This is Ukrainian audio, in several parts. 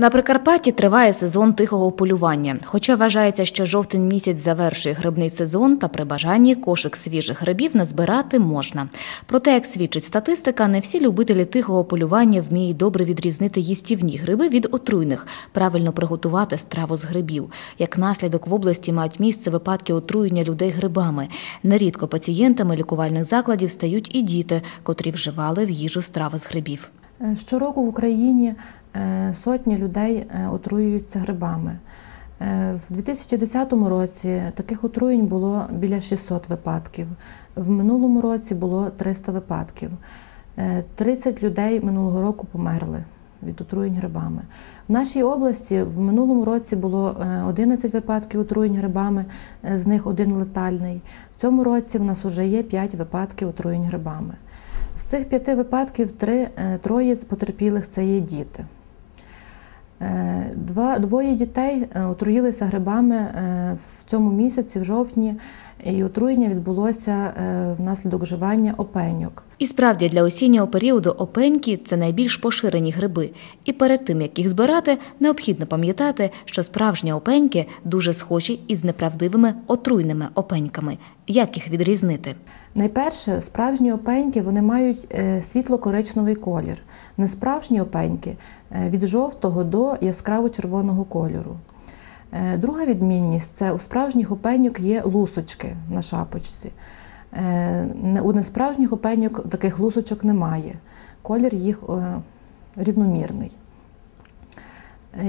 На Прикарпатті триває сезон тихого полювання. Хоча вважається, що жовтень місяць завершує грибний сезон, та при бажанні кошик свіжих грибів назбирати можна. Проте, як свідчить статистика, не всі любителі тихого полювання вміють добре відрізнити їстівні гриби від отруйних, правильно приготувати страву з грибів. Як наслідок в області мають місце випадки отруєння людей грибами. Нерідко пацієнтами лікувальних закладів стають і діти, котрі вживали в їжу страви з грибів. Е, Щороку в Україні е, сотні людей е, отруюються грибами. В 2010 році таких отруєнь було біля 600 випадків. В минулому році було 300 випадків. Е, 30 людей минулого року померли від отруєнь грибами. В нашій області в минулому році було е, 11 випадків отруєнь грибами, з них один летальний. В цьому році в нас вже є 5 випадків отруєнь грибами. З цих п'яти випадків три, е, троє потерпілих це є діти. Е, Два, двоє дітей е, отруїлися грибами в цьому місяці, в жовтні, і отруєння відбулося внаслідок вживання опеньок. І справді для осіннього періоду опеньки це найбільш поширені гриби. І перед тим як їх збирати, необхідно пам'ятати, що справжні опеньки дуже схожі із неправдивими отруйними опеньками. Як їх відрізнити? Найперше, справжні опеньки вони мають е, світло-коричневий колір. Несправжні опеньки е, від жовтого до яскраво-червоного кольору. Е, Друга відмінність це у справжніх опеньок є лусочки на шапочці. У несправжніх опеньок таких лусочок немає. Колір їх рівномірний.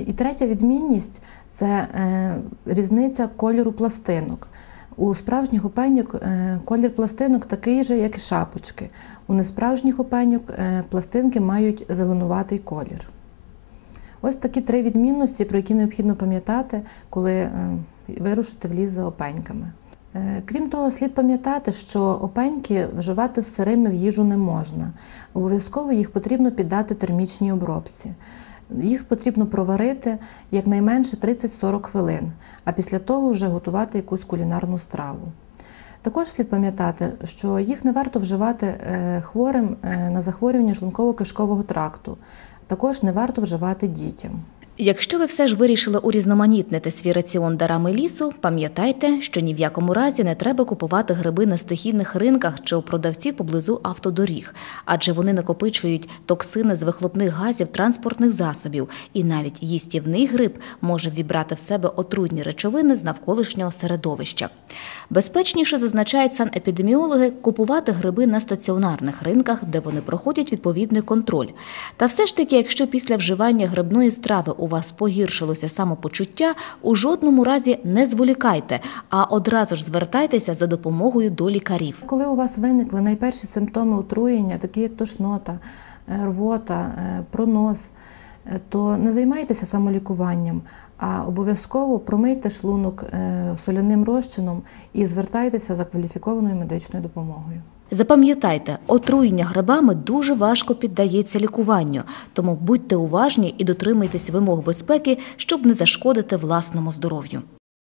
І третя відмінність це різниця кольору пластинок. У справжніх опеньок е, колір пластинок такий же, як і шапочки. У несправжніх опеньок е, пластинки мають зеленуватий колір. Ось такі три відмінності, про які необхідно пам'ятати, коли е, вирушити в ліс за опеньками. Крім того, слід пам'ятати, що опеньки вживати сирими в їжу не можна. Обов'язково їх потрібно піддати термічній обробці. Їх потрібно проварити якнайменше 30-40 хвилин, а після того вже готувати якусь кулінарну страву. Також слід пам'ятати, що їх не варто вживати е, хворим е, на захворювання шлунково-кишкового тракту. Також не варто вживати дітям. Якщо ви все ж вирішили урізноманітнити свій раціон дарами лісу, пам'ятайте, що ні в якому разі не треба купувати гриби на стихійних ринках чи у продавців поблизу автодоріг, адже вони накопичують токсини з вихлопних газів транспортних засобів, і навіть їстівний гриб може вібрати в себе отруйні речовини з навколишнього середовища. Безпечніше зазначають санепідеміологи купувати гриби на стаціонарних ринках, де вони проходять відповідний контроль. Та все ж таки, якщо після вживання грибної страви у вас погіршилося самопочуття, у жодному разі не зволікайте, а одразу ж звертайтеся за допомогою до лікарів. Коли у вас виникли найперші симптоми отруєння, такі як тошнота, е, рвота, е, пронос, е, то не займайтеся самолікуванням, а обов'язково промийте шлунок соляним розчином і звертайтеся за кваліфікованою медичною допомогою. Запам'ятайте, отруєння грибами дуже важко піддається лікуванню, тому будьте уважні і дотримуйтесь вимог безпеки, щоб не зашкодити власному здоров'ю.